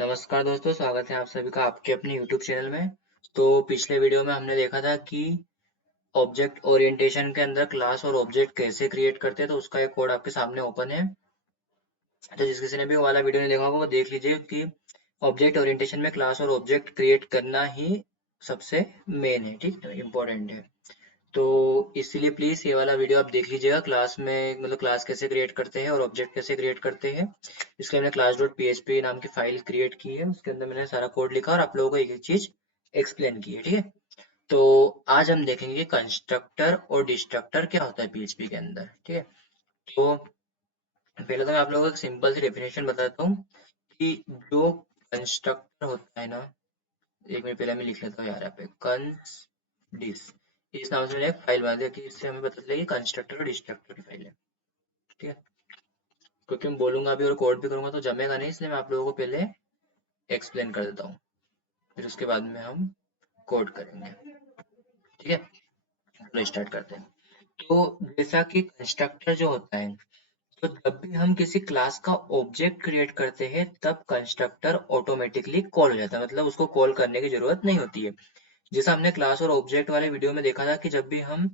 नमस्कार दोस्तों, स्वागत है आप सभी का आपके अपने YouTube चैनल में। तो पिछले वीडियो में हमने देखा था कि ऑब्जेक्ट ओरिएंटेशन के अंदर क्लास और ऑब्जेक्ट कैसे क्रिएट करते हैं, तो उसका एक कोड आपके सामने ओपन है। तो जिस किसी ने भी वो वाला वीडियो नहीं देखा होगा वो देख लीजिए कि ऑब्जेक्ट ओरिएंटेशन में क्लास और ऑब्जेक्ट क्रिएट करना ही सबसे मेन है, ठीक है, इम्पोर्टेंट है। तो इसीलिए प्लीज ये वाला वीडियो आप देख लीजिएगा। क्लास में मतलब क्लास कैसे क्रिएट करते हैं और ऑब्जेक्ट कैसे क्रिएट करते हैं। इसके लिए मैंने क्लास डॉट पीएचपी नाम की फाइल क्रिएट की है, उसके अंदर मैंने सारा कोड लिखा और आप लोगों को एक एक चीज एक्सप्लेन की है, ठीक है। तो आज हम देखेंगे कंस्ट्रक्टर और डिस्ट्रक्टर क्या होता है पीएचपी के अंदर, ठीक है। तो पहले तो मैं आप लोगों को एक सिंपल सी डेफिनेशन बताता हूँ कि जो कंस्ट्रक्टर होता है ना, एक मिनट पहले मैं लिख लेता हूँ यार यहाँ पे कंस डिस, इस नाम से मैंने एक फाइल बना दिया कि इससे हमें पता चलेगा कि कंस्ट्रक्टर और डिस्ट्रक्टर की फाइल है, ठीक है। क्योंकि मैं बोलूंगा भी और कोड भी करूंगा तो जमेगा नहीं, इसलिए मैं आप लोगों को पहले एक्सप्लेन कर देता हूँ, फिर उसके बाद में हम कोड करेंगे, ठीक है। तो स्टार्ट करते हैं। तो जैसा कि कंस्ट्रक्टर जो होता है, तो जब भी हम किसी क्लास का ऑब्जेक्ट क्रिएट करते हैं तब कंस्ट्रक्टर ऑटोमेटिकली कॉल हो जाता है, मतलब उसको कॉल करने की जरूरत नहीं होती है। जैसा हमने क्लास और ऑब्जेक्ट वाले वीडियो में देखा था कि जब भी हम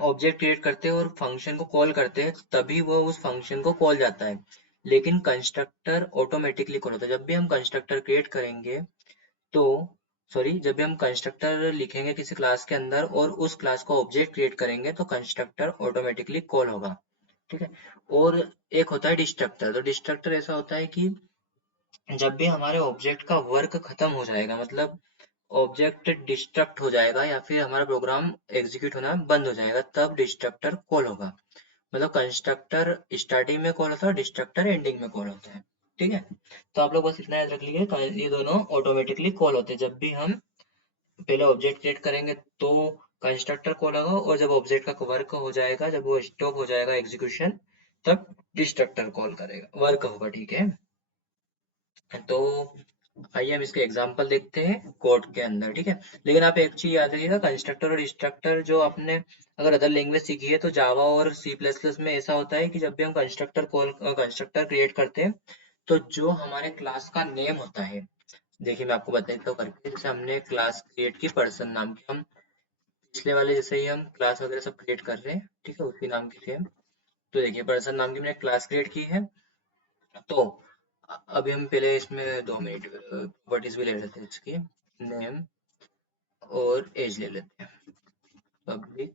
ऑब्जेक्ट क्रिएट करते हैं और फंक्शन को कॉल करते हैं तभी वो उस फंक्शन को कॉल जाता है। लेकिन कंस्ट्रक्टर ऑटोमेटिकली कॉल होता है। जब भी हम कंस्ट्रक्टर क्रिएट करेंगे तो जब भी हम कंस्ट्रक्टर लिखेंगे किसी क्लास के अंदर और उस क्लास का ऑब्जेक्ट क्रिएट करेंगे तो कंस्ट्रक्टर ऑटोमेटिकली कॉल होगा, ठीक है। और एक होता है डिस्ट्रक्टर। तो डिस्ट्रक्टर ऐसा होता है कि जब भी हमारे ऑब्जेक्ट का वर्क खत्म हो जाएगा, मतलब ऑब्जेक्ट डिस्ट्रक्ट हो जाएगा या फिर हमारा प्रोग्राम एग्जीक्यूट होना बंद हो जाएगा, तब डिस्ट्रक्टर कॉल होगा। मतलब कंस्ट्रक्टर स्टार्टिंग में कॉल होता है, डिस्ट्रक्टर एंडिंग में कॉल होता है, ठीक है। तो आप लोग बस इतना याद रख लीजिए, ये दोनों ऑटोमेटिकली कॉल होते हैं। जब भी हम पहले ऑब्जेक्ट क्रिएट करेंगे तो कंस्ट्रक्टर कॉल होगा, और जब ऑब्जेक्ट का वर्क हो जाएगा, जब वो स्टॉप हो जाएगा एग्जीक्यूशन, तब डिस्ट्रक्टर कॉल करेगा, वर्क होगा, ठीक है। तो आइए हम इसके एग्जांपल देखते हैं कोड के अंदर, ठीक है। लेकिन आप एक चीज याद रखिएगा, कंस्ट्रक्टर और डिस्ट्रक्टर जो आपने अगर अदर लैंग्वेज सीखी है तो जावा और सी प्लस प्लस में ऐसा होता है कि जब भी हम कंस्ट्रक्टर क्रिएट करते हैं तो जो हमारे क्लास का नेम होता है, देखिए मैं आपको बता देता हूँ करके। जैसे हमने क्लास क्रिएट की पर्सन नाम की, हम पिछले वाले जैसे ही हम क्लास वगैरह सब क्रिएट कर रहे हैं, ठीक है, उसी नाम की सेम। तो देखिए पर्सन नाम की मैंने क्लास क्रिएट की है। तो अभी हम पहले इसमें 2 मिनट प्रॉपर्टीज भी ले लेते हैं इसकी, नेम और एज ले लेते हैं, पब्लिक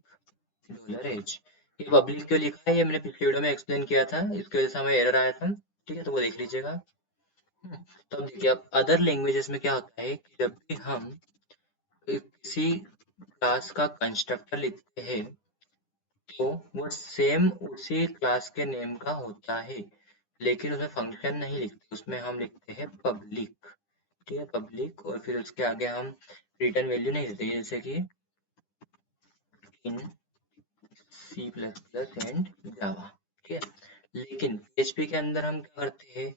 डॉलर एज। ये पब्लिक क्यों लिखा है ये मैंने पिछले वीडियो में एक्सप्लेन किया था, इसकी वजह से हमें एरर आया था, ठीक है, तो वो देख लीजिएगा। तो अब देखिए, अब अदर लैंग्वेजेस में क्या होता है कि जब भी हम किसी क्लास का कंस्ट्रक्टर लिखते हैं तो वो सेम उसी क्लास के नेम का होता है, लेकिन उसमें फंक्शन नहीं लिखते, उसमें हम लिखते हैं पब्लिक, ठीक है, पब्लिक। और फिर उसके आगे हम रिटर्न वैल्यू नहीं देते, जैसे कि इन सी प्लस प्लस एंड जावा, ठीक है। लेकिन पीएचपी के अंदर हम क्या करते हैं,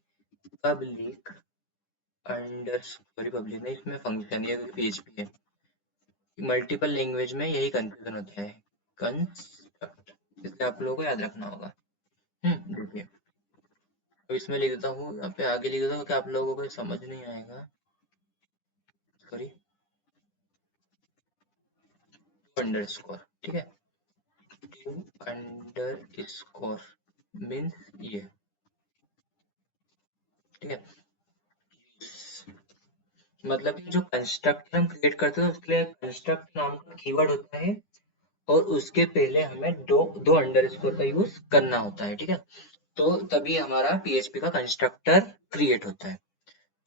पब्लिक अंडर सॉरी पब्लिक नहीं, इसमें फंक्शन, ये पीएचपी है। मल्टीपल लैंग्वेज में यही कंफ्यूजन होता है, कंस्ट्रक्ट, इसलिए आप लोगों को याद रखना होगा। देखिए अब इसमें लिख देता हूँ, यहाँ पे आगे लिख देता हूँ कि आप लोगों को समझ नहीं आएगा, सॉरी, अंडर स्कोर, ठीक है, टू अंडर स्कोर मीन्स ये, ठीक है। मतलब कि जो कंस्ट्रक्टर हम क्रिएट करते हैं उसके लिए कंस्ट्रक्ट नाम का कीवर्ड होता है, और उसके पहले हमें दो दो अंडर स्कोर का यूज करना होता है, ठीक है। तो तभी हमारा पीएचपी का कंस्ट्रक्टर क्रिएट होता है।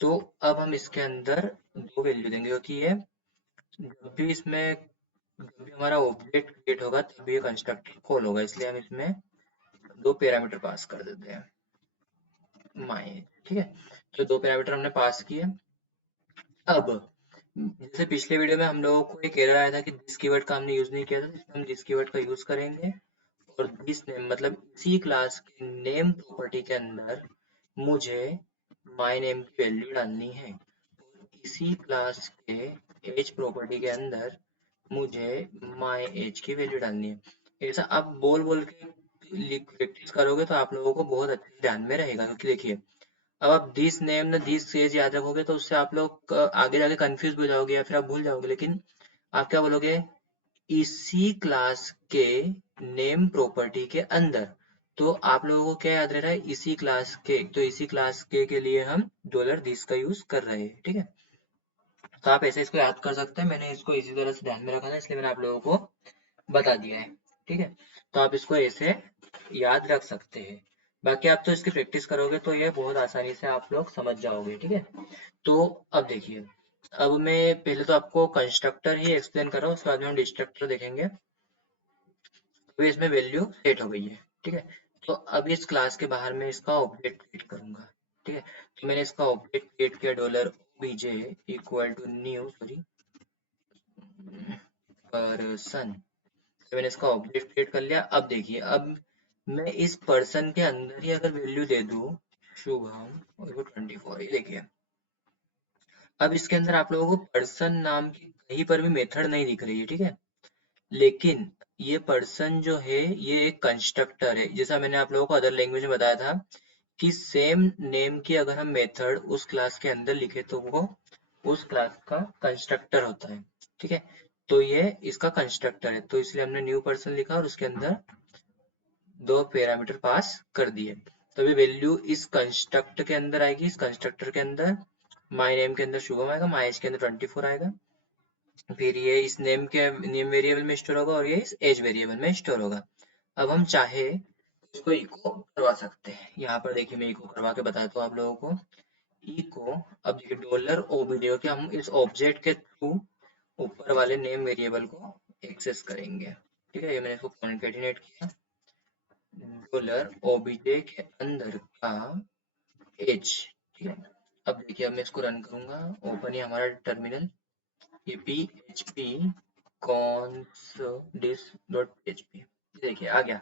तो अब हम इसके अंदर दो वैल्यू देंगे, क्योंकि ये जब भी इसमें जब भी हमारा ऑब्जेक्ट क्रिएट होगा तभी ये कंस्ट्रक्टर कॉल होगा, इसलिए हम इसमें दो पैरामीटर पास कर देते हैं, माय, ठीक है। तो दो पैरामीटर हमने पास किए। अब जैसे पिछले वीडियो में हम लोगों को एक एरर आया था कि दिस कीवर्ड का हमने यूज नहीं किया था, इसमें हम दिस कीवर्ड का यूज करेंगे। और दिस नेम मतलब इसी क्लास के नेम प्रॉपर्टी के अंदर मुझे माय नेम की वैल्यू डालनी है, और इसी क्लास के एज प्रॉपर्टी के अंदर मुझे माय एज की वैल्यू डालनी है। ऐसा आप बोल बोल के प्रैक्टिस करोगे तो आप लोगों को बहुत अच्छे ध्यान में रहेगा, क्योंकि देखिए अब आप दिस नेम ना दिस सेज याद रखोगे तो उससे आप लोग आगे जाके कंफ्यूज हो जाओगे या फिर आप भूल जाओगे, लेकिन आप क्या बोलोगे, इसी क्लास के नेम प्रॉपर्टी के अंदर। तो आप लोगों को क्या याद रह रहा है, इसी क्लास के, तो इसी क्लास के लिए हम डॉलर दिस का यूज कर रहे हैं, ठीक है। तो आप ऐसे इसको याद कर सकते हैं, मैंने इसको इसी तरह से ध्यान में रखा था इसलिए मैंने आप लोगों को बता दिया है, ठीक है। तो आप इसको ऐसे याद रख सकते हैं। बाकी आप तो इसकी प्रैक्टिस करोगे तो ये बहुत आसानी से आप लोग समझ जाओगे, ठीक है। तो अब देखिए, अब मैं पहले तो आपको कंस्ट्रक्टर ही एक्सप्लेन कर रहा हूँ, उसके बाद में हम डिस्ट्रक्टर देखेंगे। तो इसमें वैल्यू सेट हो गई है, ठीक है। तो अब इस क्लास के बाहर में इसका ऑब्जेक्ट क्रिएट करूंगा, ठीक है। तो मैंने इसका ऑब्जेक्ट क्रिएट किया dollar O B J equal to new, sorry, person. तो मैंने इसका ऑब्जेक्ट क्रिएट कर लिया। अब देखिए, अब मैं इस पर्सन के अंदर ही अगर वैल्यू दे दूं शुभम और वो 24, ये देखिए। अब इसके अंदर आप लोगों को पर्सन नाम की कहीं पर भी मेथड नहीं दिख रही है, ठीक है। लेकिन ये पर्सन जो है ये एक कंस्ट्रक्टर है, जैसा मैंने आप लोगों को अदर लैंग्वेज में बताया था कि सेम नेम की अगर हम मेथड उस क्लास के अंदर लिखे तो वो उस क्लास का कंस्ट्रक्टर होता है, ठीक है। तो ये इसका कंस्ट्रक्टर है, तो इसलिए हमने न्यू पर्सन लिखा और उसके अंदर दो पैरामीटर पास कर दिए। तभी वैल्यू इस कंस्ट्रक्ट के अंदर आएगी, इस कंस्ट्रक्टर के अंदर माई नेम के अंदर शुभम आएगा, माई एज के अंदर 24 आएगा। फिर ये इस नेम के नेम वेरिएबल में स्टोर होगा और ये इस एज वेरिएबल में स्टोर होगा। अब हम चाहे इसको इको करवा सकते हैं, यहाँ पर देखिए मैं इको करवा के बताता हूँ आप लोगों को। इको, अब देखिए डॉलर ओबीडीओ के हम इस ऑब्जेक्ट के थ्रू ऊपर वाले नेम वेरिएबल को एक्सेस करेंगे, ठीक है। ये मैंने इसको कॉन्केटिनेट किया, डॉलर ओबीजे के अंदर का एज, ठीक है। अब देखिए, अब मैं इसको रन करूंगा, ओपन ही हमारा टर्मिनल, ये php cons dis dot php, देखिए आ गया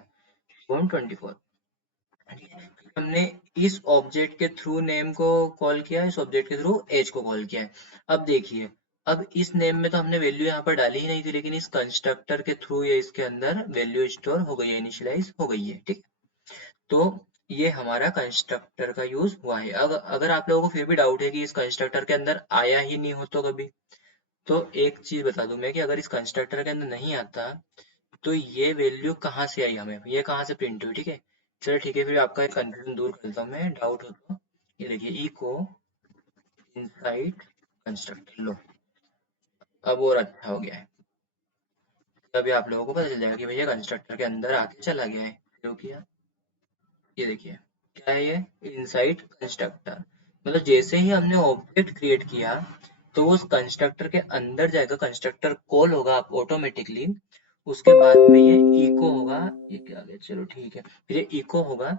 124। हमने इस ऑब्जेक्ट के थ्रू नेम को कॉल किया, इस ऑब्जेक्ट के थ्रू एज को कॉल किया है। अब देखिए, अब इस नेम में तो हमने वैल्यू यहाँ पर डाली ही नहीं थी, लेकिन इस कंस्ट्रक्टर के थ्रू ये इसके अंदर वैल्यू स्टोर हो गई है, इनिशियलाइज हो गई है, ठीक। तो ये हमारा कंस्ट्रक्टर का यूज हुआ है। अगर आप लोगों को फिर भी डाउट है कि इस कंस्ट्रक्टर के अंदर आया ही नहीं हो तो कभी, तो एक चीज बता दूं मैं कि अगर इस कंस्ट्रक्टर के अंदर नहीं आता तो ये वैल्यू कहाँ से आई, हमें ये कहाँ से प्रिंट हुई, ठीक है। चलो ठीक है, फिर आपका एक कंफ्यूजन दूर करता हूँ मैं, डाउट हो तो। ये देखिए इको इनसाइड कंस्ट्रक्टर, लो अब और अच्छा हो गया है। तभी आप लोगों को पता चल जाएगा कि भैया कंस्ट्रक्टर के अंदर आके चला गया है, जो किया। ये देखिए क्या है, ये इनसाइड कंस्ट्रक्टर, मतलब जैसे ही हमने ऑब्जेक्ट क्रिएट किया तो वो उस कंस्ट्रक्टर के अंदर जाएगा, कंस्ट्रक्टर कॉल होगा ऑटोमेटिकली। उसके बाद में ये इको होगा, ये क्या आ गया, चलो ठीक है, फिर ये इको होगा,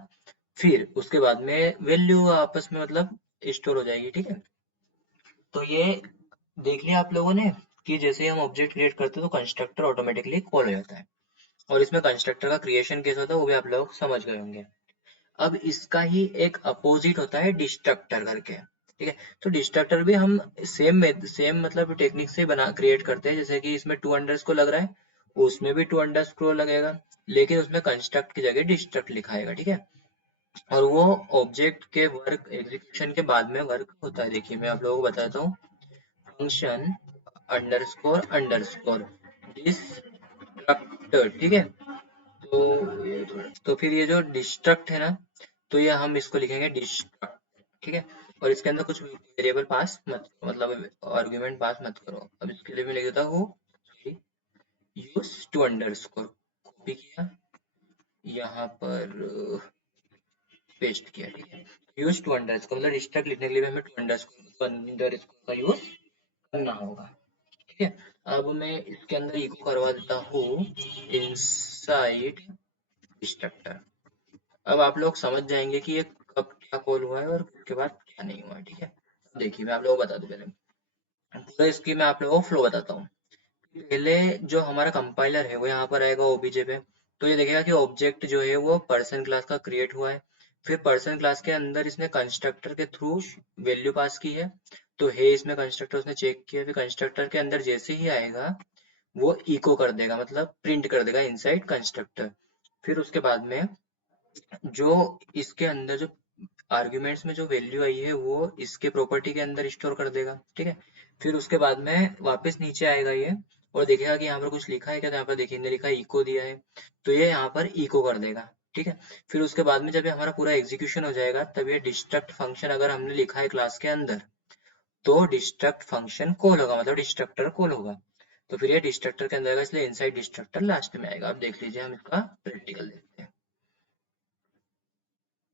फिर उसके बाद में वैल्यू आपस में मतलब स्टोर हो जाएगी, ठीक है। तो ये देख लिया आप लोगों ने कि जैसे ही हम ऑब्जेक्ट क्रिएट करते हैं तो कंस्ट्रक्टर ऑटोमेटिकली कॉल हो जाता है, और इसमें कंस्ट्रक्टर का क्रिएशन कैसे होता है वो भी आप लोग समझ गए होंगे। अब इसका ही एक अपोजिट होता है डिस्ट्रक्टर करके, ठीक है। तो डिस्ट्रक्टर भी हम सेम मतलब टेक्निक से बना क्रिएट करते हैं, जैसे कि इसमें टू अंडरस्कोर लग रहा है, उसमें भी टू अंडरस्कोर लगेगा, लेकिन उसमें कंस्ट्रक्ट की जगह डिस्ट्रक्ट लिखाएगा, ठीक है। और वो ऑब्जेक्ट के वर्क एग्जीक्यूशन के बाद में वर्क होता है। देखिए मैं आप लोगों को बताता हूँ, फंक्शन अंडरस्कोर अंडरस्कोर डिस्ट्रक्टर, ठीक है। तो फिर ये जो डिस्ट्रक्ट है ना, तो ये हम इसको लिखेंगे डिस्ट्रक्ट, ठीक है। और इसके अंदर कुछ वेरिएबल पास मत, मतलब आर्गुमेंट पास मत करो। अब इसके लिए मैं लिख देता हूँ यूज टू अंडरस्कोर, कॉपी किया, यहाँ पर पेस्ट किया, ठीक है। यूज टू अंडरस्कोर मतलब डिस्ट्रक्ट लिखने के लिए हमें टू अंडरस्कोर का यूज करना होगा, ठीक है। अब मैं इसके अंदर इको करवा देता हूँ इनसाइड डिस्ट्रक्टर। अब आप लोग समझ जाएंगे कि ये कब क्या कॉल हुआ है और उसके बाद क्या नहीं हुआ है, ठीक है। देखिए मैं आप लोगों को बता दूं, पहले पूरा इसकी मैं आप लोगों को फ्लो बताता हूँ। पहले जो हमारा कंपाइलर है वो यहाँ पर आएगा ओबीजे पे, तो ये देखेगा कि ऑब्जेक्ट जो है वो पर्सन क्लास का क्रिएट हुआ है। फिर पर्सन क्लास के अंदर इसने कंस्ट्रक्टर के थ्रू वैल्यू पास की है, तो है इसमें कंस्ट्रक्टर उसने चेक किया। फिर कंस्ट्रक्टर के अंदर जैसे ही आएगा वो इको कर देगा, मतलब प्रिंट कर देगा इनसाइड कंस्ट्रक्टर। फिर उसके बाद में जो इसके अंदर जो आर्ग्यूमेंट्स में जो वैल्यू आई है वो इसके प्रॉपर्टी के अंदर स्टोर कर देगा, ठीक है। फिर उसके बाद में वापस नीचे आएगा ये और देखेगा कि यहाँ पर कुछ लिखा है क्या, तो यहाँ पर देखिए इन्हें लिखा है इको दिया है, तो ये यहाँ पर इको कर देगा, ठीक है। फिर उसके बाद में जब ये हमारा पूरा एग्जीक्यूशन हो जाएगा तब ये डिस्ट्रक्ट फंक्शन अगर हमने लिखा है क्लास के अंदर तो डिस्ट्रक्ट फंक्शन कॉल होगा, मतलब डिस्ट्रक्टर कॉल होगा। तो फिर ये डिस्ट्रक्टर के अंदर आएगा, इसलिए इनसाइड डिस्ट्रक्टर लास्ट में आएगा। अब देख लीजिए, हम इसका प्रैक्टिकल देखते हैं।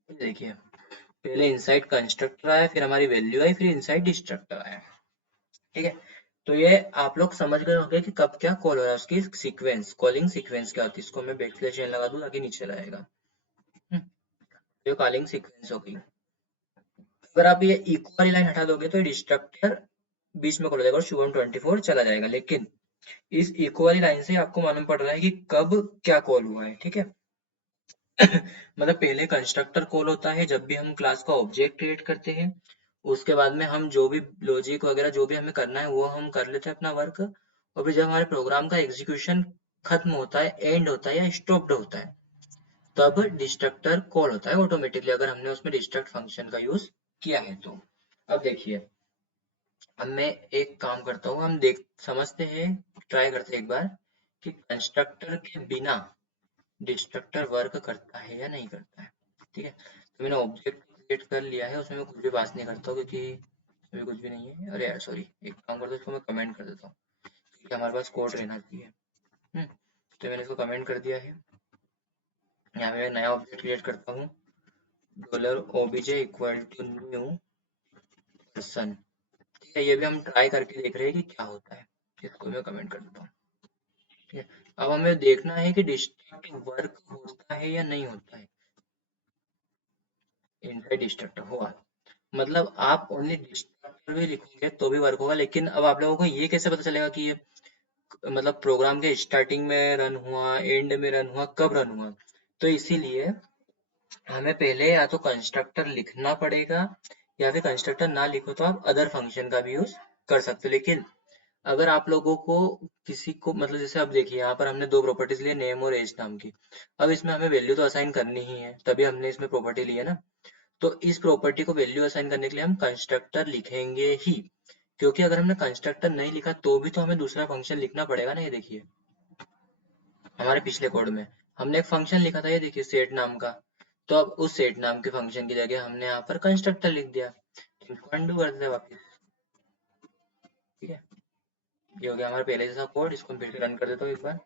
देखिए, पहले इनसाइड कंस्ट्रक्टर आया, फिर हमारी वैल्यू आई, फिर इनसाइड डिस्ट्रक्टर आया, ठीक है। तो ये आप लोग समझ गए होंगे कि कब क्या कॉल हो रहा है, उसकी सीक्वेंस, कॉलिंग सीक्वेंस क्या होती है। इसको मैं बैक स्लैश n लगा दूं ताकि नीचे लाएगा। ये कॉलिंग सीक्वेंस होगी। अगर आप ये इको वाली लाइन हटा दोगे तो डिस्ट्रक्टर बीच में कॉल हो जाएगा और शुभम 24 चला जाएगा, लेकिन इस इको वाली लाइन से आपको मालूम पड़ रहा है कि कब क्या कॉल हुआ है, ठीक है। मतलब पहले कंस्ट्रक्टर कॉल होता है जब भी हम क्लास का ऑब्जेक्ट क्रिएट करते हैं, उसके बाद में हम जो भी लॉजिक वगैरह जो भी हमें करना है वो हम कर लेते हैं अपना वर्क, और फिर जब हमारे प्रोग्राम का एग्जीक्यूशन खत्म होता है, एंड होता है या स्टॉप्ड होता है, तब डिस्ट्रक्टर कॉल होता है ऑटोमेटिकली, अगर हमने उसमें डिस्ट्रक्ट फंक्शन का यूज किया है तो। अब देखिए, अब मैं एक काम करता हूँ, हम देख समझते हैं, ट्राई करते हैं एक बार कि कंस्ट्रक्टर के बिना डिस्ट्रक्टर वर्क करता है या नहीं करता है, ठीक है। तो मैंने ऑब्जेक्ट क्रिएट कर लिया है, उसमें मैं कुछ भी पास नहीं करता हूँ क्योंकि अभी कुछ भी नहीं है। अरे यार सॉरी, एक काम करता हूँ, इसको मैं कमेंट कर देता हूँ क्योंकि हमारे पास कोड रहना चाहिए। तो मैंने इसको कमेंट कर दिया है। यहाँ पे मैं नया ऑब्जेक्ट क्रिएट करता हूँ, $obj equal to new person, ठीक है। ये भी हम ट्राई करके देख रहे हैं कि क्या होता है। इसको मैं कमेंट कर देता हूँ, ठीक है। अब हमें देखना है कि डिस्ट्रक्ट वर्क होता है या नहीं होता है। इनसाइड डिस्ट्रक्टर होगा, मतलब आप ओनली डिस्ट्रक्टर भी लिखोगे तो भी वर्क होगा, लेकिन अब आप लोगों को ये कैसे पता चलेगा कि ये मतलब प्रोग्राम के स्टार्टिंग में रन हुआ, एंड में रन हुआ, कब रन हुआ। तो इसीलिए हमें पहले या तो कंस्ट्रक्टर लिखना पड़ेगा, या फिर कंस्ट्रक्टर ना लिखो तो आप अदर फंक्शन का भी यूज कर सकते हो। लेकिन अगर आप लोगों को किसी को मतलब जैसे अब देखिए, यहाँ पर हमने दो प्रॉपर्टीज ली, नेम और एज नाम की। अब इसमें हमें वैल्यू तो असाइन करनी ही है, तभी हमने इसमें प्रॉपर्टी ली है ना। तो इस प्रॉपर्टी को वैल्यू असाइन करने के लिए हम कंस्ट्रक्टर लिखेंगे ही, क्योंकि अगर हमने कंस्ट्रक्टर नहीं लिखा तो भी तो हमें दूसरा फंक्शन लिखना पड़ेगा ना। ये देखिए, हमारे पिछले कोड में हमने एक फंक्शन लिखा था, ये देखिए सेट नाम का। तो अब उस सेट नाम के फंक्शन की जगह हमने यहाँ पर कंस्ट्रक्टर लिख दिया। इसको अनडू कर देते हैं वापस, ठीक है। ये हो गया हमारा पहले जैसा कोड। इसको फिर से रन कर देता हूँ एक बार।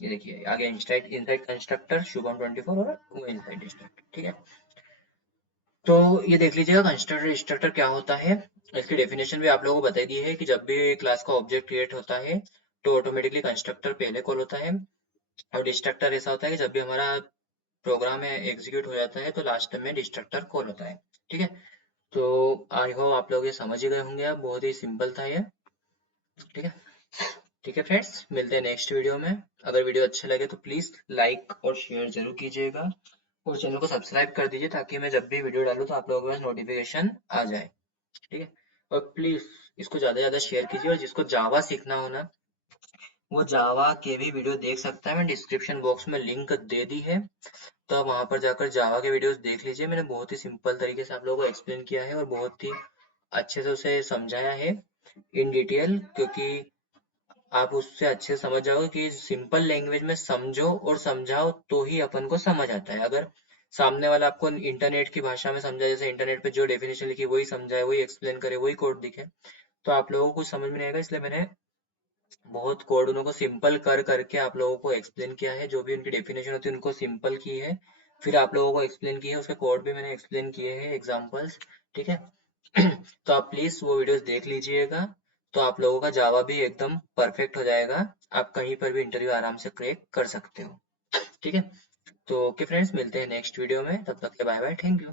ये देखिए आगे इनसाइड इनसाइड कंस्ट्रक्टर शुभम 24 और वो इनसाइड डिस्ट्रक्टर, ठीक है। तो ये देख लीजिएगा कंस्ट्रक्टर डिस्ट्रक्टर क्या होता है। इसकी डेफिनेशन भी आप लोगों को बता दी है कि जब भी क्लास का ऑब्जेक्ट क्रिएट होता है तो ऑटोमेटिकली कंस्ट्रक्टर पहले कॉल होता है, और डिस्ट्रक्टर ऐसा होता है कि जब भी हमारा प्रोग्राम है एग्जीक्यूट हो जाता है तो लास्ट में डिस्ट्रक्टर कॉल होता है, ठीक है। तो आई होप आप लोग ये समझ ही गए होंगे, अब बहुत ही सिंपल था ये, ठीक है। ठीक है फ्रेंड्स, मिलते हैं नेक्स्ट वीडियो में। अगर वीडियो अच्छा लगे तो प्लीज लाइक और शेयर जरूर कीजिएगा, और चैनल को सब्सक्राइब कर दीजिए ताकि मैं जब भी वीडियो डालूं तो आप लोगों के पास नोटिफिकेशन आ जाए, ठीक है। और प्लीज इसको ज्यादा से ज्यादा शेयर कीजिए, और जिसको जावा सीखना हो ना वो जावा के भी वीडियो देख सकता है, मैं डिस्क्रिप्शन बॉक्स में लिंक दे दी है, तो आप वहां पर जाकर जावा के वीडियोस देख लीजिए। मैंने बहुत ही सिंपल तरीके से आप लोगों को एक्सप्लेन किया है और बहुत ही अच्छे से उसे समझाया है इन डिटेल, क्योंकि आप उससे अच्छे से समझ जाओगे कि सिंपल लैंग्वेज में समझो और समझाओ तो ही अपन को समझ आता है। अगर सामने वाला आपको इंटरनेट की भाषा में समझा, जैसे इंटरनेट पे जो डेफिनेशन लिखी वही समझाए, वही एक्सप्लेन करे, वही कोड दिखे, तो आप लोगों को कुछ समझ में नहीं आएगा। इसलिए मैंने बहुत कोड उनको सिंपल कर करके आप लोगों को एक्सप्लेन किया है, जो भी उनकी डेफिनेशन होती है उनको सिंपल की है, फिर आप लोगों को एक्सप्लेन किया है, उसके कोड भी मैंने एक्सप्लेन किए हैं एग्जांपल्स, ठीक है। तो आप प्लीज वो वीडियोस देख लीजिएगा, तो आप लोगों का जावा भी एकदम परफेक्ट हो जाएगा, आप कहीं पर भी इंटरव्यू आराम से क्रैक कर सकते हो, ठीक है। तो ओके फ्रेंड्स, मिलते हैं नेक्स्ट वीडियो में, तब तक के बाय बाय, थैंक यू।